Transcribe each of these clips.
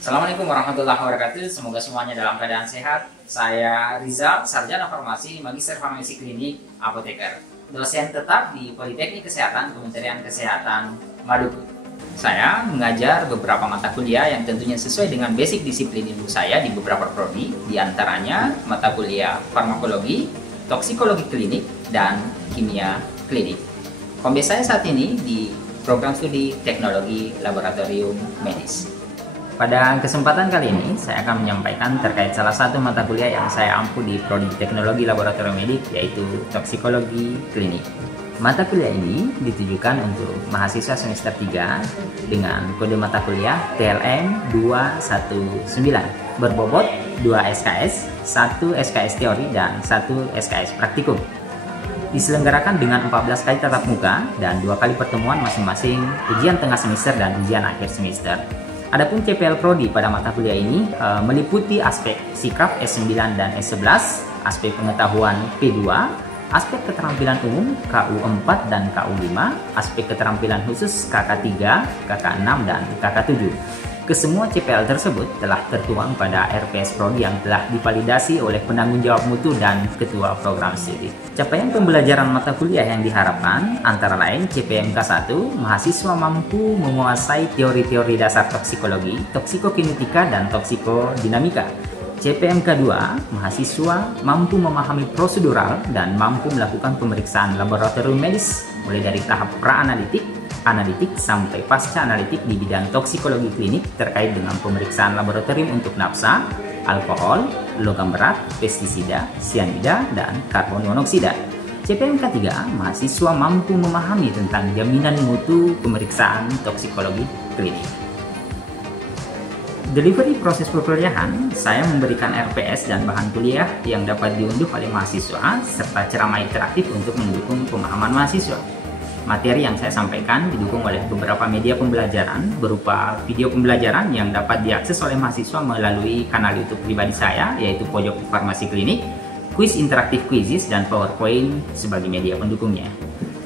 Assalamualaikum warahmatullahi wabarakatuh. Semoga semuanya dalam keadaan sehat. Saya Rizal, Sarjana Farmasi, Magister Farmasi Klinik, Apoteker, dosen tetap di Politeknik Kesehatan Kementerian Kesehatan Maluku. Saya mengajar beberapa mata kuliah yang tentunya sesuai dengan basic disiplin ilmu saya di beberapa prodi, diantaranya mata kuliah farmakologi, toksikologi klinik, dan kimia klinik. Home base saya saat ini di program studi teknologi laboratorium medis. Pada kesempatan kali ini, saya akan menyampaikan terkait salah satu mata kuliah yang saya ampu di prodi teknologi laboratorium medik, yaitu toksikologi klinik. Mata kuliah ini ditujukan untuk mahasiswa semester 3 dengan kode mata kuliah TLM 219, berbobot 2 SKS, 1 SKS teori, dan 1 SKS praktikum. Diselenggarakan dengan 14 kali tatap muka dan 2 kali pertemuan masing-masing ujian tengah semester dan ujian akhir semester. Adapun CPL Prodi pada mata kuliah ini meliputi aspek Sikrap S9 dan S11, aspek pengetahuan P2, aspek keterampilan umum KU4 dan KU5, aspek keterampilan khusus KK3, KK6, dan KK7. Kesemua CPL tersebut telah tertuang pada RPS Prodi yang telah divalidasi oleh penanggung jawab mutu dan ketua program studi. Capaian pembelajaran mata kuliah yang diharapkan antara lain CPMK 1, mahasiswa mampu menguasai teori-teori dasar toksikologi, toksikokinetika, dan toksikodinamika. CPMK 2, mahasiswa mampu memahami prosedural dan mampu melakukan pemeriksaan laboratorium medis mulai dari tahap pra-analitik, analitik, sampai pasca analitik di bidang toksikologi klinik terkait dengan pemeriksaan laboratorium untuk nafsa, alkohol, logam berat, pestisida, sianida, dan karbon monoksida. CPMK 3, mahasiswa mampu memahami tentang jaminan mutu pemeriksaan toksikologi klinik. Delivery proses perkuliahan, saya memberikan RPS dan bahan kuliah yang dapat diunduh oleh mahasiswa serta ceramah interaktif untuk mendukung pemahaman mahasiswa. Materi yang saya sampaikan didukung oleh beberapa media pembelajaran berupa video pembelajaran yang dapat diakses oleh mahasiswa melalui kanal YouTube pribadi saya, yaitu Pojok Farmasi Klinik, kuis interaktif quizzes, dan PowerPoint sebagai media pendukungnya.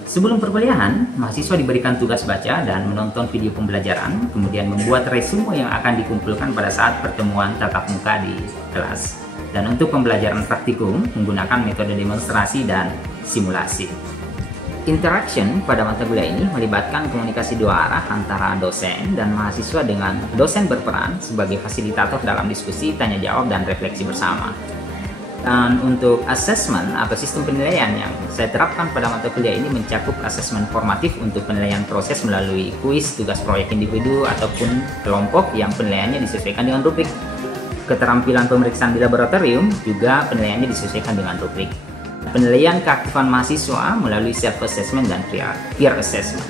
Sebelum perkuliahan, mahasiswa diberikan tugas baca dan menonton video pembelajaran, kemudian membuat resume yang akan dikumpulkan pada saat pertemuan tatap muka di kelas. Dan untuk pembelajaran praktikum, menggunakan metode demonstrasi dan simulasi. Interaction pada mata kuliah ini melibatkan komunikasi dua arah antara dosen dan mahasiswa, dengan dosen berperan sebagai fasilitator dalam diskusi, tanya jawab, dan refleksi bersama. Dan untuk assessment atau sistem penilaian yang saya terapkan pada mata kuliah ini mencakup asesmen formatif untuk penilaian proses melalui kuis, tugas proyek individu ataupun kelompok yang penilaiannya disesuaikan dengan rubrik. Keterampilan pemeriksaan di laboratorium juga penilaiannya disesuaikan dengan rubrik. Penilaian keaktifan mahasiswa melalui self-assessment dan peer assessment.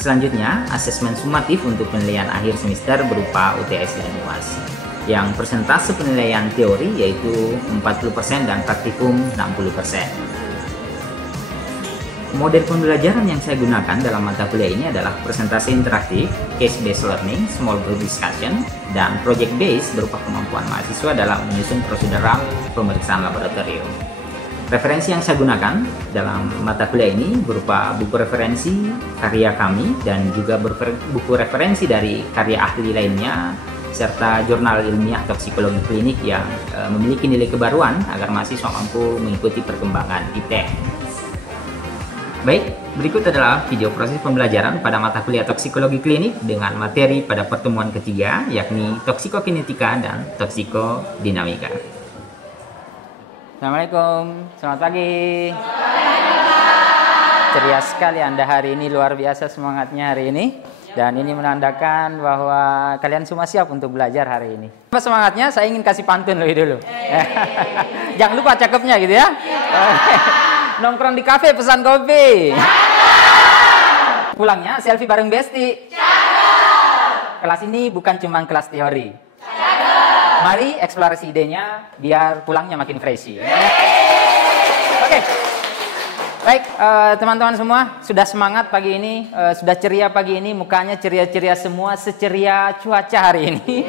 Selanjutnya, asesmen sumatif untuk penilaian akhir semester berupa UTS dan UAS. Yang persentase penilaian teori yaitu 40% dan praktikum 60%. Model pembelajaran yang saya gunakan dalam mata kuliah ini adalah presentasi interaktif, case-based learning, small group discussion, dan project-based berupa kemampuan mahasiswa dalam menyusun prosedural pemeriksaan laboratorium. Referensi yang saya gunakan dalam mata kuliah ini berupa buku referensi karya kami dan juga buku referensi dari karya ahli lainnya, serta jurnal ilmiah toksikologi klinik yang memiliki nilai kebaruan agar mahasiswa mampu mengikuti perkembangan iptek. Baik, berikut adalah video proses pembelajaran pada mata kuliah toksikologi klinik dengan materi pada pertemuan ketiga, yakni toksikokinetika dan toksikodinamika. Assalamualaikum, selamat pagi. Ceria sekali Anda hari ini, luar biasa semangatnya hari ini. Dan ini menandakan bahwa kalian semua siap untuk belajar hari ini. Apa semangatnya? Saya ingin kasih pantun lebih dulu. Jangan lupa cakepnya gitu ya. Nongkrong di kafe pesan kopi. Pulangnya selfie bareng Besti. Kelas ini bukan cuma kelas teori. Mari eksplorasi idenya biar pulangnya makin freshy. Oke. Baik, teman-teman semua, sudah semangat pagi ini, sudah ceria pagi ini, mukanya ceria-ceria semua, seceria cuaca hari ini.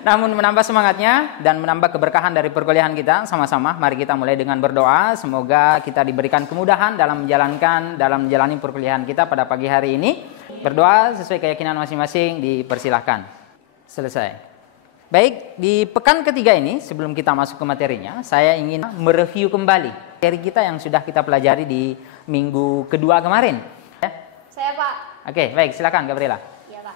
Namun menambah semangatnya dan menambah keberkahan dari perkuliahan kita sama-sama, mari kita mulai dengan berdoa. Semoga kita diberikan kemudahan dalam menjalani perkuliahan kita pada pagi hari ini. Berdoa sesuai keyakinan masing-masing, dipersilahkan. Selesai. Baik, di pekan ketiga ini, sebelum kita masuk ke materinya, saya ingin mereview kembali materi kita yang sudah kita pelajari di minggu kedua kemarin. Saya, Pak. Oke, baik, silakan Gabriela. Ya, Pak.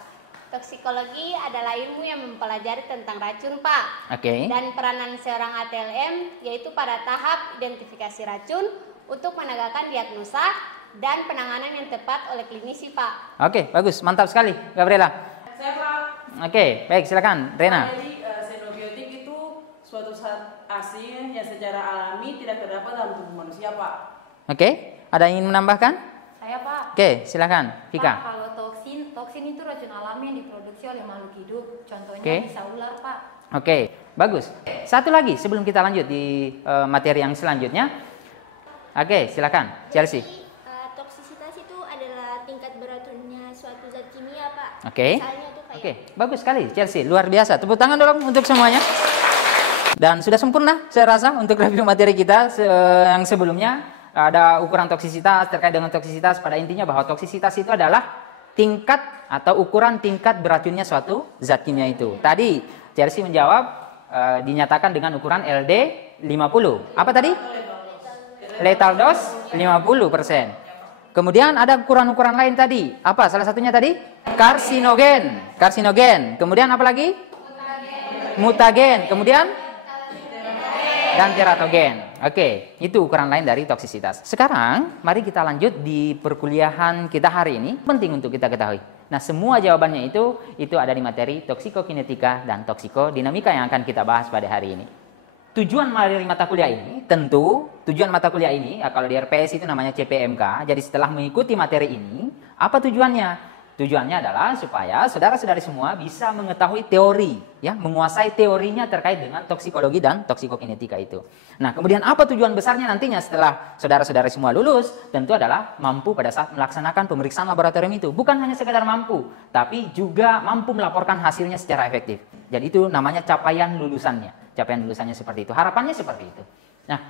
Toksikologi adalah ilmu yang mempelajari tentang racun, Pak. Oke. Dan peranan seorang ATLM yaitu pada tahap identifikasi racun untuk menegakkan diagnosa dan penanganan yang tepat oleh klinisi, Pak. Oke, bagus, mantap sekali Gabriela. Saya, Pak. Oke, baik, silakan Rena. Jadi xenobiotik itu suatu zat asing yang secara alami tidak terdapat dalam tubuh manusia, Pak. Oke, ada yang ingin menambahkan? Saya, Pak. Oke, silakan Pak, Vika. kalau toksin itu racun alami yang diproduksi oleh makhluk hidup. Contohnya Oke. bisa ular, Pak. Oke, bagus. Satu lagi sebelum kita lanjut di materi yang selanjutnya. Oke, silakan Chelsea. Toksisitas itu adalah tingkat beracunnya suatu zat kimia, Pak. Oke. Misalnya tuh kayak Oke, bagus sekali Chelsea, luar biasa. Tepuk tangan dong untuk semuanya. Dan sudah sempurna saya rasa untuk review materi kita yang sebelumnya. Ada ukuran toksisitas, terkait dengan toksisitas, pada intinya bahwa toksisitas itu adalah tingkat atau ukuran tingkat beracunnya suatu zat kimia itu. Tadi Chelsea menjawab dinyatakan dengan ukuran LD 50. Apa tadi? Lethal dose 50%. Kemudian ada ukuran-ukuran lain tadi. Apa? Salah satunya tadi? Karsinogen. Karsinogen. Kemudian apa lagi? Mutagen. Kemudian? Dan teratogen. Oke, itu ukuran lain dari toksisitas. Sekarang, mari kita lanjut di perkuliahan kita hari ini. Penting untuk kita ketahui. Nah, semua jawabannya itu ada di materi toksikokinetika dan toksikodinamika yang akan kita bahas pada hari ini. Tujuan dari mata kuliah ini, tentu tujuan mata kuliah ini, kalau di RPS itu namanya CPMK. Jadi setelah mengikuti materi ini, apa tujuannya? Tujuannya adalah supaya saudara-saudari semua bisa mengetahui teori, ya, menguasai teorinya terkait dengan toksikologi dan toksikokinetika itu. Nah, kemudian apa tujuan besarnya nantinya setelah saudara-saudari semua lulus? Tentu adalah mampu pada saat melaksanakan pemeriksaan laboratorium itu. Bukan hanya sekedar mampu, tapi juga mampu melaporkan hasilnya secara efektif. Jadi itu namanya capaian lulusannya. Capaian lulusannya seperti itu. Harapannya seperti itu. Nah,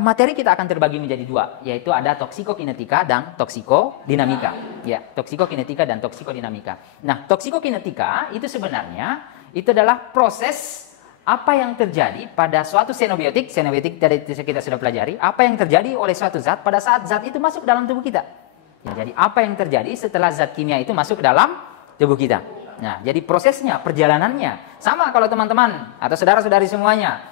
materi kita akan terbagi menjadi dua, yaitu ada toksikokinetika dan toksikodinamika. Ya, toksikokinetika dan toksikodinamika. Nah, toksikokinetika itu sebenarnya itu adalah proses apa yang terjadi pada suatu xenobiotik. Xenobiotik tadi kita sudah pelajari, apa yang terjadi oleh suatu zat pada saat zat itu masuk dalam tubuh kita. Ya, jadi apa yang terjadi setelah zat kimia itu masuk ke dalam tubuh kita. Nah, jadi prosesnya, perjalanannya sama kalau teman-teman atau saudara-saudari semuanya.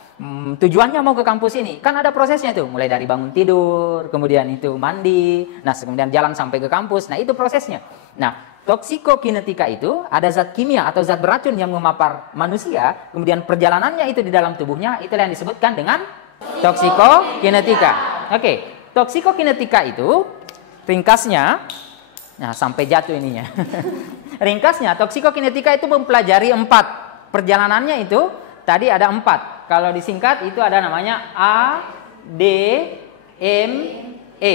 Tujuannya mau ke kampus ini, kan ada prosesnya tuh, mulai dari bangun tidur, kemudian itu mandi, nah kemudian jalan sampai ke kampus, nah itu prosesnya. Nah, toksikokinetika itu ada zat kimia atau zat beracun yang memapar manusia, kemudian perjalanannya itu di dalam tubuhnya, itulah yang disebutkan dengan toksikokinetika. Oke, toksikokinetika itu ringkasnya, nah sampai jatuh ininya. Ringkasnya, toksikokinetika itu mempelajari 4 perjalanannya itu. Tadi ada 4. Kalau disingkat itu ada namanya A, D, M, E.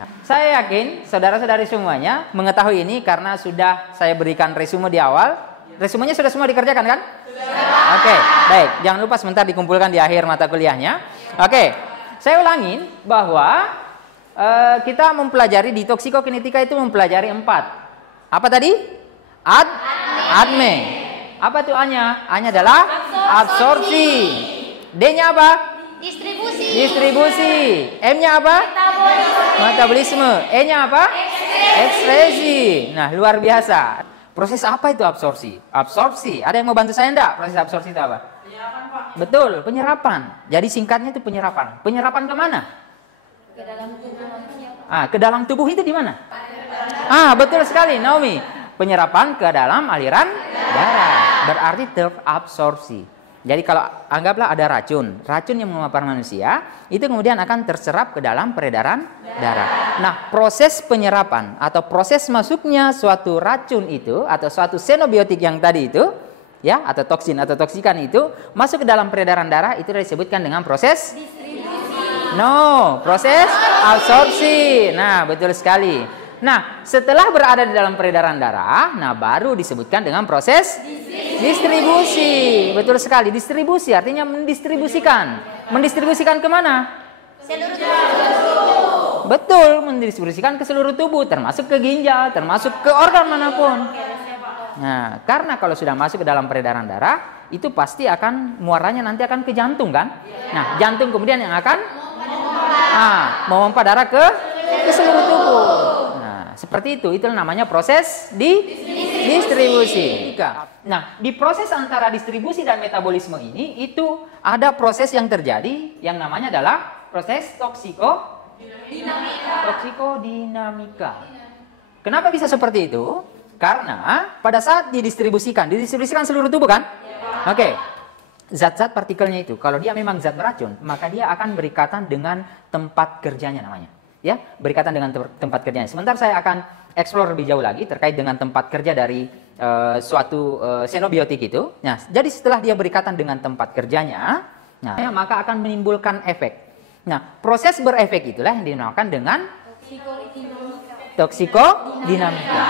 Nah, saya yakin saudara-saudari semuanya mengetahui ini karena sudah saya berikan resume di awal. Resumenya sudah semua dikerjakan kan? Sudah. Oke, baik. Jangan lupa sebentar dikumpulkan di akhir mata kuliahnya. Oke, saya ulangin bahwa kita mempelajari di toksikokinetika itu mempelajari 4. Apa tadi? Adme. Apa tuh A-nya? A-nya adalah absorpsi. D-nya apa? Distribusi. M-nya apa? Metabolisme. E-nya apa? Ekskresi. Nah, luar biasa. Proses apa itu absorpsi? Absorpsi. Ada yang mau bantu saya enggak? Proses absorpsi itu apa? Penyerapan, Pak. Betul, penyerapan. Jadi singkatnya itu penyerapan. Penyerapan ke mana? Ke dalam tubuh manusia, Pak. Ke dalam tubuh itu di mana? Betul sekali, Naomi. Penyerapan ke dalam aliran darah. Berarti terabsorpsi. Jadi kalau anggaplah ada racun yang memapar manusia, itu kemudian akan terserap ke dalam peredaran darah. Nah, proses penyerapan atau proses masuknya suatu racun itu atau suatu xenobiotik yang tadi itu, ya, atau toksin atau toksikan itu masuk ke dalam peredaran darah itu disebutkan dengan proses distribusi. Proses absorpsi. Nah, betul sekali. Nah, setelah berada di dalam peredaran darah, nah baru disebutkan dengan proses distribusi. Betul sekali, distribusi artinya mendistribusikan. Mendistribusikan kemana? Seluruh tubuh. Betul, mendistribusikan ke seluruh tubuh, termasuk ke ginjal, termasuk ke organ manapun. Nah, karena kalau sudah masuk ke dalam peredaran darah, itu pasti akan muaranya nanti akan ke jantung kan? Nah, jantung kemudian yang akan memompa darah ke seluruh tubuh. Nah, seperti itu. Itu namanya proses distribusi. Nah, di proses antara distribusi dan metabolisme ini, itu ada proses yang terjadi yang namanya adalah proses toksikodinamika. Kenapa bisa seperti itu? Karena pada saat didistribusikan seluruh tubuh kan? Oke. Zat-zat partikelnya itu, kalau dia memang zat beracun, maka dia akan berikatan dengan tempat kerjanya namanya. Ya, berikatan dengan tempat kerjanya. Sebentar saya akan explore lebih jauh lagi terkait dengan tempat kerja dari suatu xenobiotik itu. Nah, jadi setelah dia berikatan dengan tempat kerjanya, maka akan menimbulkan efek. Nah, proses berefek itulah yang dinamakan dengan toksikodinamika.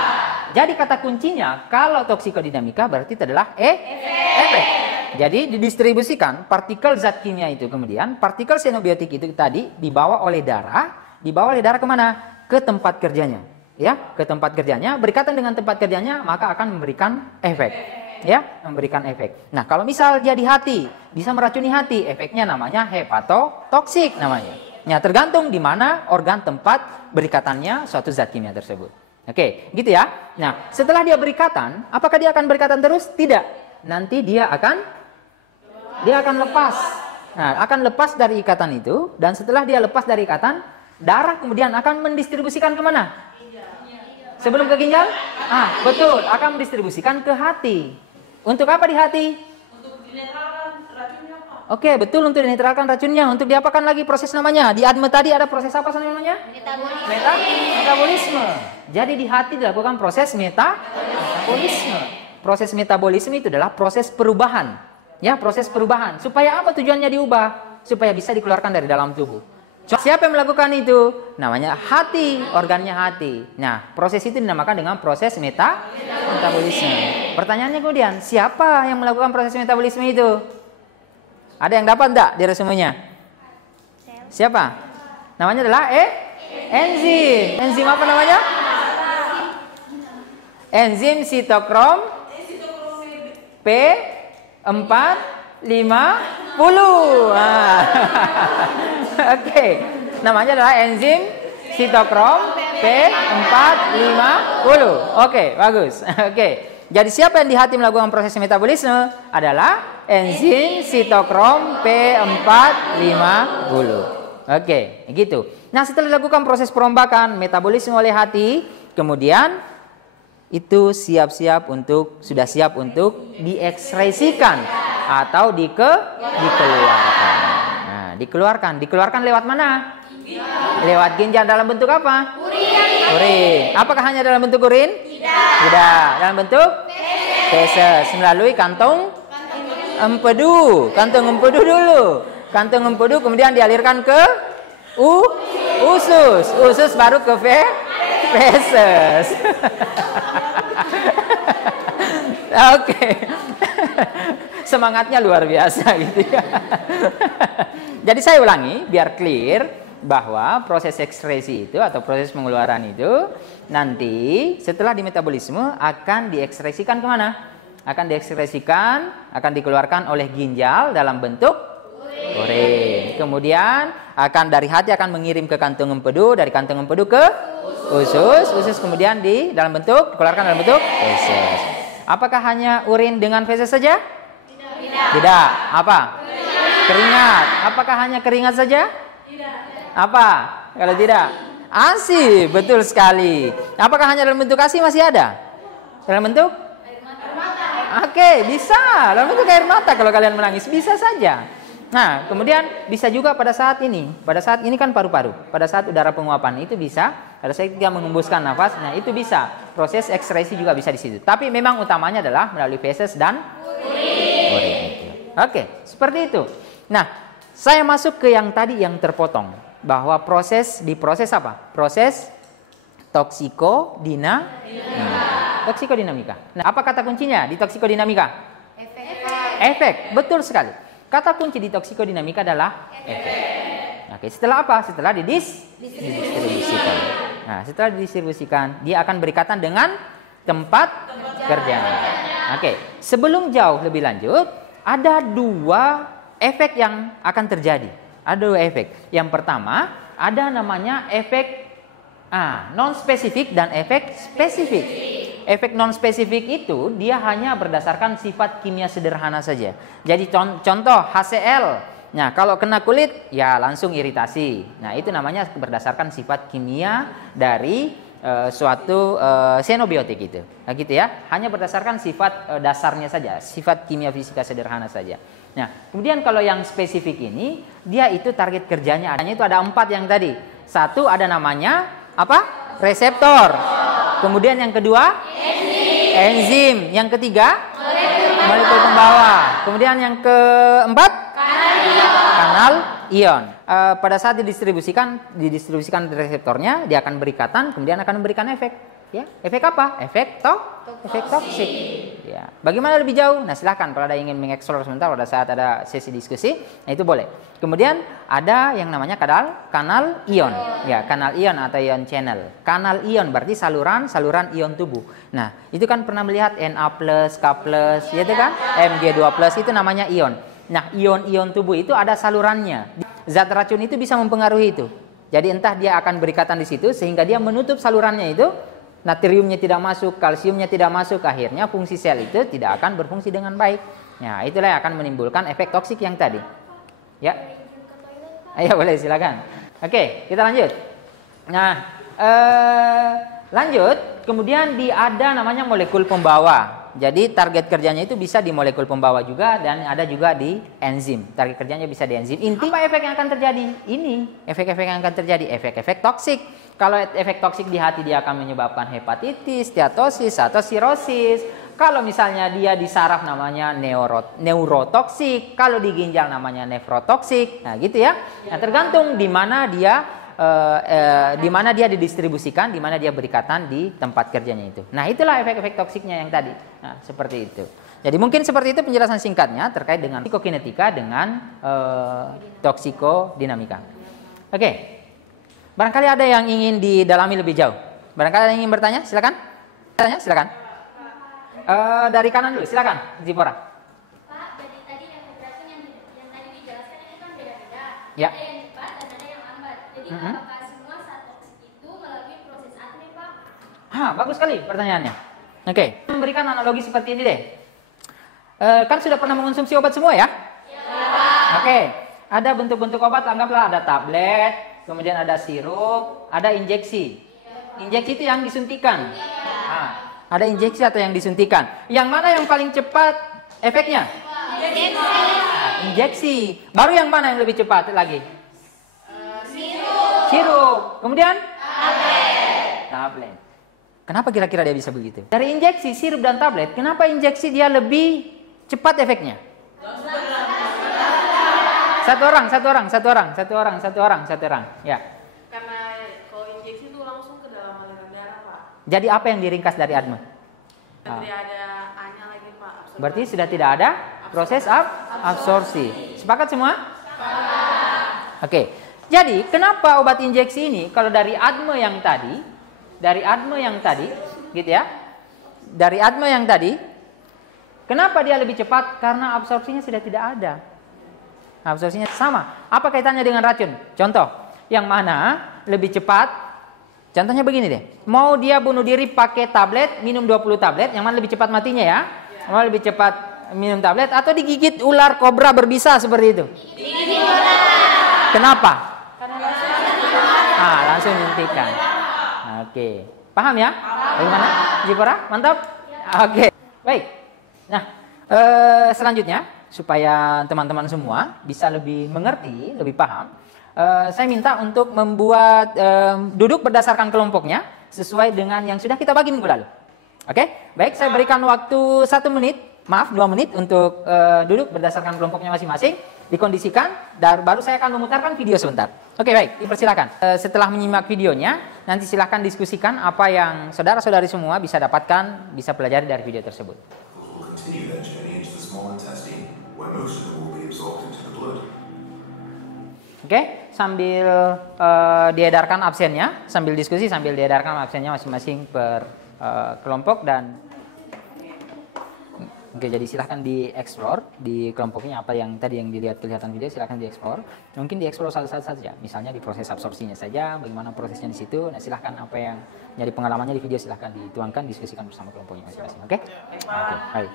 Jadi kata kuncinya, kalau toksikodinamika berarti itu adalah efek. Jadi didistribusikan partikel zat kimia itu, kemudian partikel xenobiotik itu tadi dibawa oleh darah kemana? Ke tempat kerjanya. Ya, ke tempat kerjanya, berikatan dengan tempat kerjanya, maka akan memberikan efek. Ya, memberikan efek. Nah, kalau misal dia di hati, bisa meracuni hati, efeknya namanya hepatotoksik namanya. Nah, tergantung di mana organ tempat berikatannya suatu zat kimia tersebut. Oke, gitu ya. Nah, setelah dia berikatan, apakah dia akan berikatan terus? Tidak. Nanti dia akan lepas. Nah, akan lepas dari ikatan itu, dan setelah dia lepas dari ikatan, darah kemudian akan mendistribusikan kemana? Sebelum ke ginjal? Betul, akan mendistribusikan ke hati. Untuk apa di hati? Untuk dinetralkan racunnya, Pak. Oke, betul, untuk dinetralkan racunnya. Untuk diapakan lagi proses namanya? Di ADME tadi ada proses apa namanya? Metabolisme. Jadi di hati dilakukan proses metabolisme. Proses metabolisme itu adalah proses perubahan. Ya, proses perubahan. Supaya apa tujuannya diubah? Supaya bisa dikeluarkan dari dalam tubuh. Siapa yang melakukan itu? Namanya hati, organnya hati. Nah, proses itu dinamakan dengan proses metabolisme. Pertanyaannya kemudian, siapa yang melakukan proses metabolisme itu? Ada yang dapat enggak di resumenya? Siapa? Namanya adalah enzim. Enzim apa namanya? Enzim sitokrom P450. Oke. Namanya adalah enzim sitokrom P450. Oke, bagus. Oke. Jadi siapa yang di hati melakukan proses metabolisme? Adalah enzim sitokrom P450. Oke, gitu. Nah, setelah dilakukan proses perombakan metabolisme oleh hati, kemudian itu sudah siap untuk diekskresikan atau dikeluarkan. Nah, dikeluarkan lewat mana? Lewat ginjal dalam bentuk apa? Urin. Apakah hanya dalam bentuk urin? Tidak. Dalam bentuk feses melalui kantong empedu. Kantong empedu dulu. Kantong empedu kemudian dialirkan ke usus. Usus baru ke feses. Oke. Semangatnya luar biasa gitu ya. Jadi saya ulangi biar clear bahwa proses ekskresi itu atau proses pengeluaran itu nanti setelah di metabolisme akan diekskresikan kemana? Akan diekskresikan, akan dikeluarkan oleh ginjal dalam bentuk urin. Kemudian akan dari hati akan mengirim ke kantung empedu, dari kantung empedu ke usus kemudian di dalam bentuk dikeluarkan dalam bentuk feses. Apakah hanya urin dengan feses saja? Tidak. Apa? Keringat. Apakah hanya keringat saja? Apa? Kalau tidak? ASI, betul sekali. Apakah hanya dalam bentuk ASI masih ada? Dalam bentuk? Air mata. Oke, bisa. Dalam bentuk air mata kalau kalian menangis, bisa saja. Nah, kemudian bisa juga pada saat ini. Pada saat ini kan paru-paru. Pada saat udara penguapan itu bisa. Pada saat kita mengembuskan nafas, nah itu bisa. Proses ekskresi juga bisa di situ. Tapi memang utamanya adalah melalui feses dan urin. Oke, seperti itu. Nah, saya masuk ke yang tadi yang terpotong. Bahwa proses apa? Proses toksikodinamika. Nah, apa kata kuncinya di toksikodinamika? Efek. Betul sekali. Kata kunci di toksikodinamika adalah efek. Oke, setelah apa? Setelah didistribusikan. Nah, setelah didistribusikan, dia akan berikatan dengan tempat kerjanya. Oke, sebelum jauh lebih lanjut, ada 2 efek yang akan terjadi. Ada 2 efek. Yang pertama, ada namanya efek non-spesifik dan efek spesifik. Efek non-spesifik itu dia hanya berdasarkan sifat kimia sederhana saja. Jadi contoh HCl. Nah, kalau kena kulit, ya langsung iritasi. Nah, itu namanya berdasarkan sifat kimia dari suatu xenobiotik itu. Nah, gitu ya. Hanya berdasarkan sifat dasarnya saja, sifat kimia fisika sederhana saja. Nah, kemudian kalau yang spesifik ini, dia itu target kerjanya adanya itu ada 4 yang tadi. 1 ada namanya apa? Reseptor. Kemudian yang kedua, enzim. Yang ketiga, molekul pembawa. Kemudian yang keempat, kanal ion. Pada saat didistribusikan di reseptornya, dia akan berikatan, kemudian akan memberikan efek. Ya, efek apa? Efek toksik. Ya. Bagaimana lebih jauh? Nah, silahkan kalau ada ingin mengeksplor sebentar pada saat ada sesi diskusi, nah itu boleh. Kemudian ada yang namanya kanal ion. Ya, kanal ion atau ion channel. Kanal ion berarti saluran ion tubuh. Nah, itu kan pernah melihat Na+, K+, ya itu kan? Mg2+, itu namanya ion. Nah, ion-ion tubuh itu ada salurannya. Zat racun itu bisa mempengaruhi itu. Jadi entah dia akan berikatan di situ sehingga dia menutup salurannya itu, natriumnya tidak masuk, kalsiumnya tidak masuk, akhirnya fungsi sel itu tidak akan berfungsi dengan baik. Nah, itulah yang akan menimbulkan efek toksik yang tadi. Ya. Ayo boleh silakan. Oke, kita lanjut. Nah, lanjut, kemudian ada namanya molekul pembawa. Jadi target kerjanya itu bisa di molekul pembawa juga dan ada juga di enzim. Target kerjanya bisa di enzim. Apa efek yang akan terjadi? Ini efek-efek yang akan terjadi, efek-efek toksik. Kalau efek toksik di hati dia akan menyebabkan hepatitis, steatosis atau sirosis. Kalau misalnya dia di saraf namanya neurotoksik, kalau di ginjal namanya nefrotoksik. Nah, gitu ya. Nah, tergantung di mana dia didistribusikan, di mana dia berikatan di tempat kerjanya itu. Nah, itulah efek-efek toksiknya yang tadi. Nah, seperti itu. Jadi mungkin seperti itu penjelasan singkatnya terkait dengan psikokinetika dengan toksikodinamika. Oke. Barangkali ada yang ingin didalami lebih jauh. Barangkali ada yang ingin bertanya, silakan. Silakan. Dari kanan dulu, silakan, Zipora. Pak, dari tadi efek racun yang tadi dijelaskan itu kan beda-beda. Ya. Ada yang cepat dan ada yang lambat. Jadi apakah semua zat toksik itu melalui proses ATP, Pak? Bagus sekali pertanyaannya. Oke, memberikan analogi seperti ini deh. Kan sudah pernah mengonsumsi obat semua ya? Ya. Oke, ada bentuk-bentuk obat, anggaplah ada tablet, kemudian ada sirup, ada injeksi. Injeksi itu yang disuntikan. Ada injeksi atau yang disuntikan. Yang mana yang paling cepat efeknya? Injeksi. Baru yang mana yang lebih cepat lagi? Sirup. Kemudian? Tablet. Kenapa kira-kira dia bisa begitu? Dari injeksi, sirup dan tablet, kenapa injeksi dia lebih cepat efeknya? Satu orang. Ya. Karena kalau injeksi itu langsung ke dalam aliran darah, Pak. Jadi apa yang diringkas dari ADME? Berarti ada A-nya lagi, Pak. Absorban. Berarti sudah tidak ada proses absorpsi. Sepakat semua? Oke. Jadi kenapa obat injeksi ini kalau dari ADME yang tadi, gitu ya? Dari ADME yang tadi, kenapa dia lebih cepat? Karena absorpsinya sudah tidak ada. Absorpsinya sama. Apa kaitannya dengan racun? Contoh, yang mana lebih cepat? Contohnya begini deh. Mau dia bunuh diri pakai tablet, minum 20 tablet, yang mana lebih cepat matinya ya? Mau lebih cepat minum tablet atau digigit ular kobra berbisa seperti itu? Digigit ular. Kenapa? Langsung nyuntikan. Oke. Paham ya? Bagaimana? Zipora? Mantap? Oke. Baik. Nah, selanjutnya supaya teman-teman semua bisa lebih mengerti, lebih paham, saya minta untuk membuat duduk berdasarkan kelompoknya sesuai dengan yang sudah kita bagi minggu lalu. Oke? Baik, saya berikan waktu 2 menit untuk duduk berdasarkan kelompoknya masing-masing, dikondisikan, dan baru saya akan memutarkan video sebentar. Oke, baik, dipersilakan. Setelah menyimak videonya, nanti silahkan diskusikan apa yang saudara-saudari semua bisa dapatkan, bisa pelajari dari video tersebut. Oke, sambil diedarkan absennya, sambil diskusi, sambil diedarkan absennya masing-masing per kelompok dan oke, jadi silahkan dieksplor di kelompoknya apa yang tadi yang dilihat kelihatan video, silahkan dieksplor. Mungkin dieksplor satu-satu saja, misalnya di proses absorpsinya saja, bagaimana prosesnya di situ. Nah, silahkan apa yang jadi pengalamannya di video silahkan dituangkan, diskusikan bersama kelompoknya masing-masing. Oke? Oke, baik.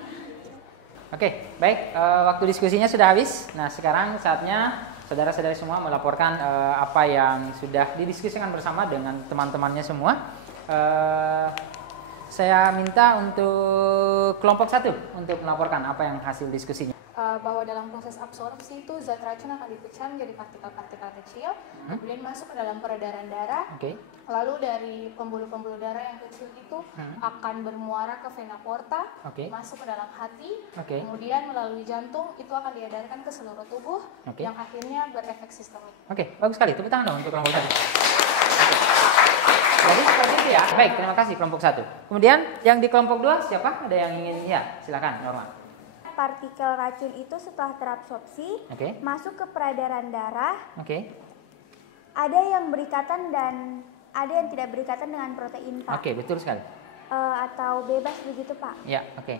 Oke, baik. Waktu diskusinya sudah habis. Nah, sekarang saatnya saudara-saudari semua melaporkan apa yang sudah didiskusikan bersama dengan teman-temannya semua. Saya minta untuk kelompok 1 untuk melaporkan apa yang hasil diskusinya. Bahwa dalam proses absorpsi itu zat racun akan dipecah menjadi partikel-partikel kecil, kemudian masuk ke dalam peredaran darah. Lalu dari pembuluh-pembuluh darah yang kecil itu akan bermuara ke vena porta, masuk ke dalam hati, kemudian melalui jantung itu akan diedarkan ke seluruh tubuh, yang akhirnya berefek sistemik. Oke, bagus sekali. Tepuk tangan dong untuk kelompok 1. Jadi seperti itu ya. Baik, terima kasih kelompok 1. Kemudian yang di kelompok 2 siapa? Ada yang ingin? Ya, silakan Norma. Partikel racun itu setelah terabsorpsi masuk ke peredaran darah. Ada yang berikatan dan ada yang tidak berikatan dengan protein, Pak. Oke, betul sekali. Atau bebas begitu, Pak. Ya, oke.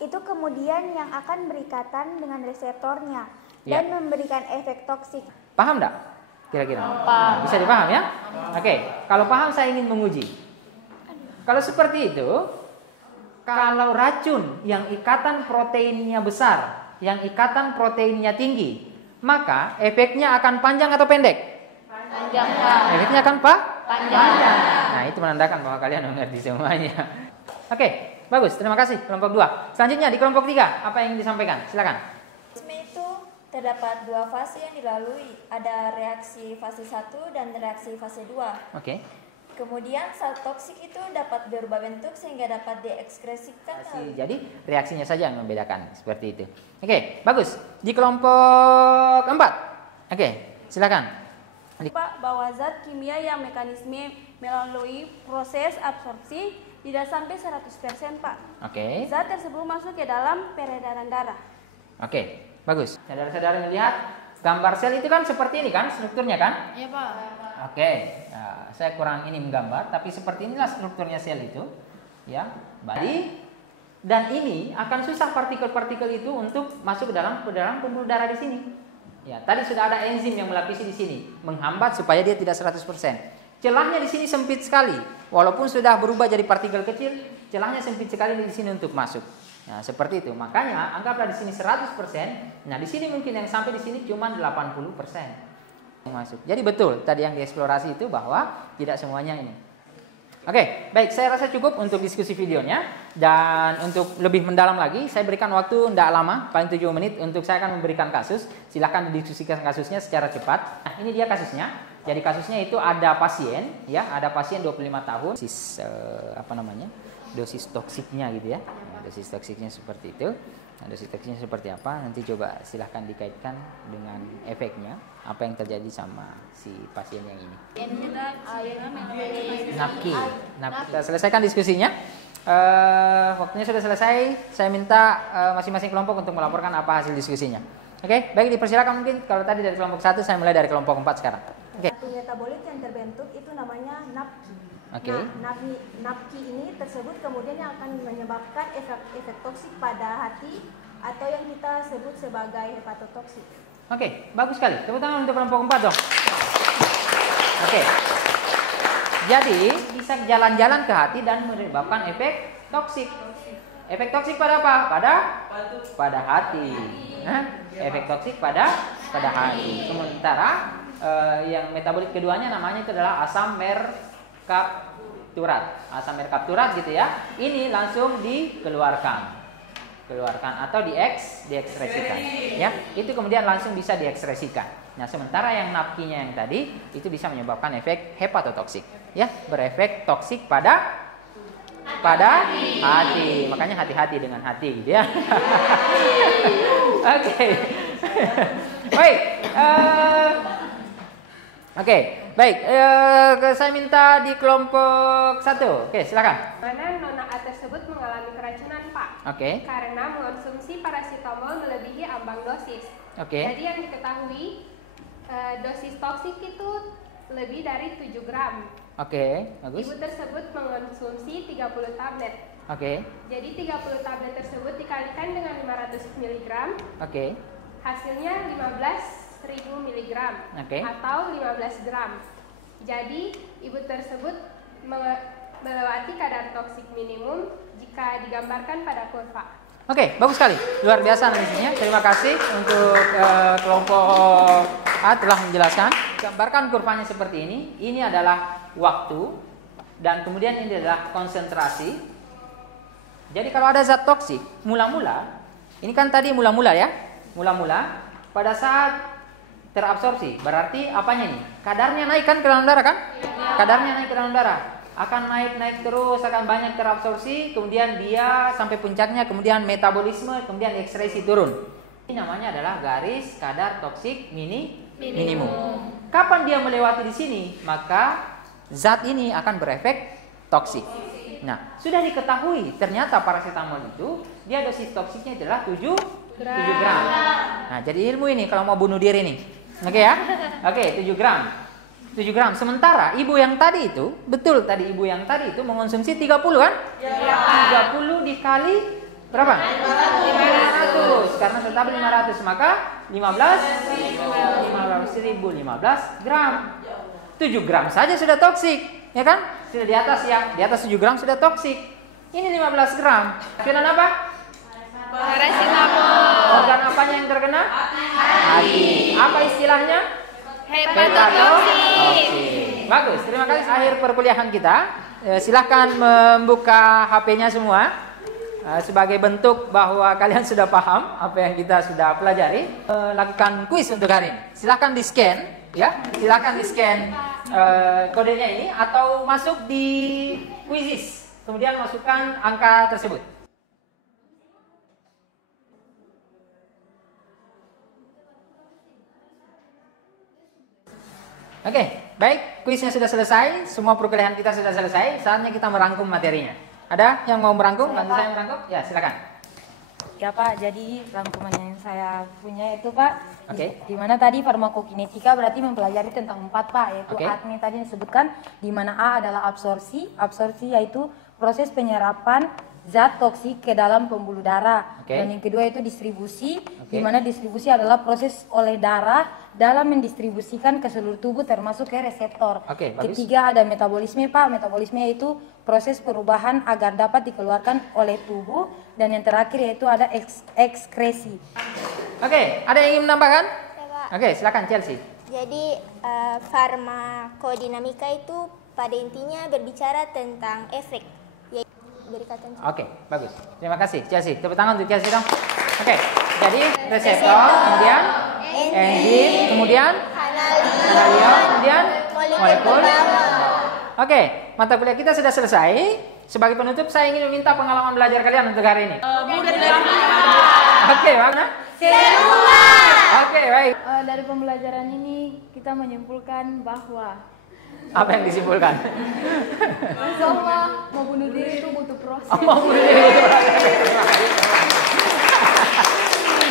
Itu kemudian yang akan berikatan dengan reseptornya dan memberikan efek toksik. Paham enggak? Kira-kira? Bisa dipaham ya? Oke, kalau paham saya ingin menguji. Kalau seperti itu, kalau racun yang ikatan proteinnya besar, yang ikatan proteinnya tinggi, maka efeknya akan panjang atau pendek? Panjang, Pak. Efeknya akan Panjang. Nah, itu menandakan bahwa kalian mengerti semuanya. Oke, bagus. Terima kasih kelompok 2. Selanjutnya di kelompok 3, apa yang disampaikan? Silakan. Itu terdapat 2 fase yang dilalui. Ada reaksi fase 1 dan reaksi fase 2. Kemudian zat toksik itu dapat berubah bentuk sehingga dapat diekskresikan. Jadi reaksinya saja yang membedakan, seperti itu. Oke, bagus. Di kelompok 4. Oke, silakan. Pak, bahwa zat kimia yang mekanisme melalui proses absorpsi tidak sampai 100%, Pak. Zat tersebut masuk ke dalam peredaran darah. Bagus. Saudara-saudara melihat gambar sel itu kan seperti ini kan strukturnya kan? Iya, Pak. Saya kurang ini menggambar, tapi seperti inilah strukturnya sel itu, ya. Dan ini akan susah partikel-partikel itu untuk masuk ke dalam pembuluh darah di sini. Ya, tadi sudah ada enzim yang melapisi di sini, menghambat supaya dia tidak 100%. Celahnya di sini sempit sekali, walaupun sudah berubah jadi partikel kecil, celahnya sempit sekali di sini untuk masuk. Nah, seperti itu. Makanya anggaplah di sini 100%. Nah, di sini mungkin yang sampai di sini cuma 80% yang masuk. Jadi betul tadi yang dieksplorasi itu bahwa tidak semuanya ini. Baik, saya rasa cukup untuk diskusi videonya. Dan untuk lebih mendalam lagi, saya berikan waktu tidak lama, paling 7 menit untuk saya akan memberikan kasus. Silahkan didiskusikan kasusnya secara cepat. Nah, ini dia kasusnya. Jadi kasusnya itu ada pasien, ya, ada pasien 25 tahun, dosis toksiknya gitu ya. Nah, dosis toksiknya seperti itu. Nah, dosis toksiknya seperti apa? Nanti coba silahkan dikaitkan dengan efeknya, apa yang terjadi sama si pasien yang ini. Napki. Kita selesaikan diskusinya. Waktunya sudah selesai. Saya minta masing-masing kelompok untuk melaporkan apa hasil diskusinya. Baik, dipersilakan mungkin kalau tadi dari kelompok 1, saya mulai dari kelompok 4 sekarang. Metabolit yang terbentuk itu namanya napki. Napki ini tersebut kemudian yang akan menyebabkan efek toksik pada hati atau yang kita sebut sebagai hepatotoksik. Bagus sekali. Tepuk tangan untuk kelompok 4 dong. Jadi bisa jalan-jalan ke hati dan menyebabkan efek toksik. Efek toksik pada apa? Pada hati. Efek toksik pada hati. Sementara yang metabolit keduanya namanya itu adalah asam merkapturat. Asam merkapturat gitu ya. Ini langsung dikeluarkan atau diekspresikan. Ya, itu kemudian langsung bisa diekspresikan. Nah, sementara yang napkinya yang tadi itu bisa menyebabkan efek hepatotoksik. Ya, berefek toksik pada hati. Makanya hati-hati dengan hati gitu ya. Baik. Saya minta di kelompok 1. Silakan. Karena nona A tersebut mengalami keracunan, Pak. Karena mengonsumsi paracetamol melebihi ambang dosis. Jadi yang diketahui dosis toksik itu lebih dari 7 gram. Oke, bagus. Ibu tersebut mengonsumsi 30 tablet. Oke. Jadi 30 tablet tersebut dikalikan dengan 500 mg. Oke. Hasilnya 15.000 mg atau 15 gram. Jadi ibu tersebut melewati kadar toksik minimum jika digambarkan pada kurva. Oke, bagus sekali. Luar biasa analisisnya. Terima kasih untuk kelompok A telah menjelaskan. Gambarkan kurvanya seperti ini. Ini adalah waktu dan kemudian ini adalah konsentrasi. Jadi kalau ada zat toksik, mula-mula, ini kan tadi mula-mula ya. Mula-mula pada saat terabsorpsi, berarti apanya nih? Kadarnya naik kan ke dalam darah kan? Kadarnya naik ke dalam darah. Akan naik terus, akan banyak terabsorpsi, kemudian dia sampai puncaknya, kemudian metabolisme, kemudian ekskresi turun. Ini namanya adalah garis kadar toksik minimum. Kapan dia melewati di sini, maka zat ini akan berefek toksik. Nah, sudah diketahui ternyata paracetamol itu dia dosis toksiknya adalah 7 gram. Nah, jadi ilmu ini kalau mau bunuh diri nih. Oke ya? Oke, 7 gram. 7 gram. Sementara ibu yang tadi itu, betul tadi ibu yang tadi itu mengonsumsi 30 kan? Ya. 30 dikali berapa? 500. Karena tetap 500, maka 15 gram. 7 gram saja sudah toksik, ya kan? Sudah di atas ya, di atas 7 gram sudah toksik. Ini 15 gram. Kena apa? Paracetamol. Organ apanya yang terkena? Hati. Apa istilahnya? Hepatotoksik. Bagus, terima kasih. Akhir perkuliahan kita. Silahkan membuka HP-nya semua sebagai bentuk bahwa kalian sudah paham apa yang kita sudah pelajari. Lakukan kuis untuk hari ini. Silahkan di scan, ya. Silahkan di scan kodenya ini atau masuk di Quizizz. Kemudian masukkan angka tersebut. Oke, baik, kuisnya sudah selesai, semua perkuliahan kita sudah selesai, saatnya kita merangkum materinya. Ada yang mau merangkum? Bantu saya merangkum? Ya, silakan. Ya Pak, jadi rangkuman yang saya punya itu Pak, di mana tadi farmakokinetika berarti mempelajari tentang 4 Pak, yaitu ADME tadi disebutkan, di mana A adalah absorpsi yaitu proses penyerapan zat toksik ke dalam pembuluh darah. Dan yang kedua itu distribusi, di mana distribusi adalah proses oleh darah dalam mendistribusikan ke seluruh tubuh termasuk ke reseptor. Ketiga ada metabolisme Pak, metabolisme yaitu proses perubahan agar dapat dikeluarkan oleh tubuh, dan yang terakhir yaitu ada ekskresi. Ada yang ingin menambahkan? Silakan Chelsea. Jadi farmakodinamika itu pada intinya berbicara tentang efek. Bagus. Terima kasih Chelsea. Tepuk tangan untuk Chelsea dong. Jadi reseptor, kemudian enzim, kemudian kanalion, kemudian molekul. Mata kuliah kita sudah selesai. Sebagai penutup saya ingin meminta pengalaman belajar kalian untuk hari ini. Mana? Baik. Dari pembelajaran ini kita menyimpulkan bahwa apa yang disimpulkan? Semua mau bunuh diri itu butuh proses.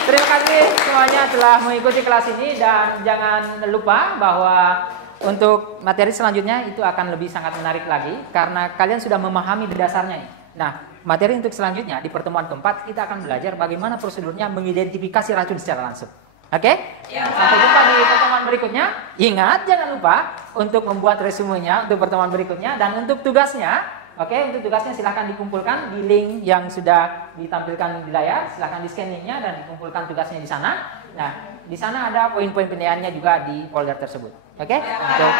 Terima kasih semuanya telah mengikuti kelas ini, dan jangan lupa bahwa untuk materi selanjutnya itu akan lebih sangat menarik lagi karena kalian sudah memahami dasarnya. Nah, materi untuk selanjutnya di pertemuan keempat kita akan belajar bagaimana prosedurnya mengidentifikasi racun secara langsung. Sampai jumpa di pertemuan berikutnya. Ingat, jangan lupa untuk membuat resumenya untuk pertemuan berikutnya, dan untuk tugasnya, untuk tugasnya silahkan dikumpulkan di link yang sudah ditampilkan di layar. Silahkan di scan linknya dan dikumpulkan tugasnya di sana. Nah, di sana ada poin-poin penilaiannya juga di folder tersebut. Untuk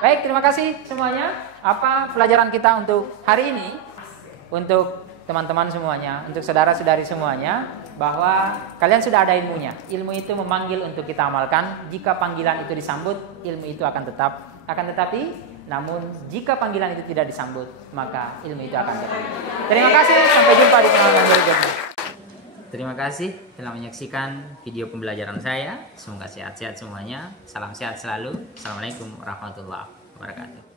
baik, terima kasih semuanya. Apa pelajaran kita untuk hari ini? Untuk teman-teman semuanya, untuk saudara-saudari semuanya, bahwa kalian sudah ada ilmunya. Ilmu itu memanggil untuk kita amalkan. Jika panggilan itu disambut, ilmu itu akan tetap. Akan tetapi, namun jika panggilan itu tidak disambut, maka ilmu itu akan tetap. Terima kasih, sampai jumpa di pengalaman berikutnya. Terima kasih telah menyaksikan video pembelajaran saya. Semoga sehat-sehat semuanya. Salam sehat selalu. Assalamualaikum warahmatullahi wabarakatuh.